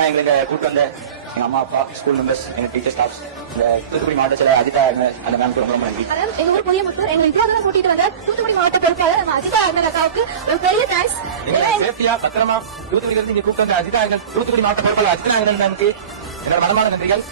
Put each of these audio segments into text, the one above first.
இல்லாம எங்களுக்கு கூட்டு வந்த எங்க அம்மா அப்பா ஸ்கூல் மெம்பர்ஸ் எங்க டீச்சர் ஸ்டாஃப்ஸ் இந்த தூத்துக்குடி மாவட்டத்தில் அதிதா அந்த மேம்க்கு ரொம்ப ரொம்ப நன்றி. எங்க ஊர் புதிய முத்து எங்க கூட்டிட்டு வந்த தூத்துக்குடி மாவட்ட பொறுப்பாளர் நம்ம அதிகா அண்ணன் அக்காவுக்கு ஒரு பெரிய தேங்க்ஸ் சேஃப்டியா பத்திரமா தூத்துக்குடியில இருந்து இங்க கூப்பிட்டு வந்த அஜிதா எங்கள் தூத்துக்குடி மாவட்ட பொறுப்பாளர் அஜிதா எங்கள் மேம்க்கு என்னோட மனமான நன்றிகள்.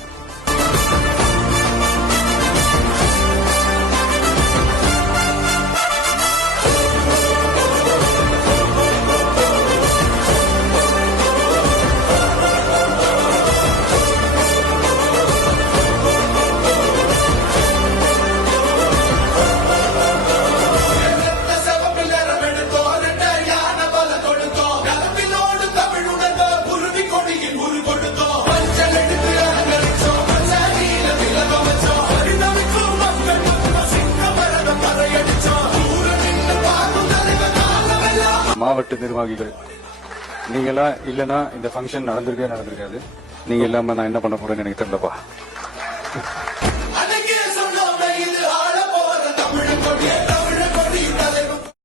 மாவட்ட நிர்வாகிகள் நீங்களாம் இல்லைன்னா இந்த ஃபங்க்ஷன் நடந்திருக்கவே நடந்திருக்காது. நீங்க இல்லாம நான் என்ன பண்ண போறேன்னு எனக்கு தெரியலப்பா.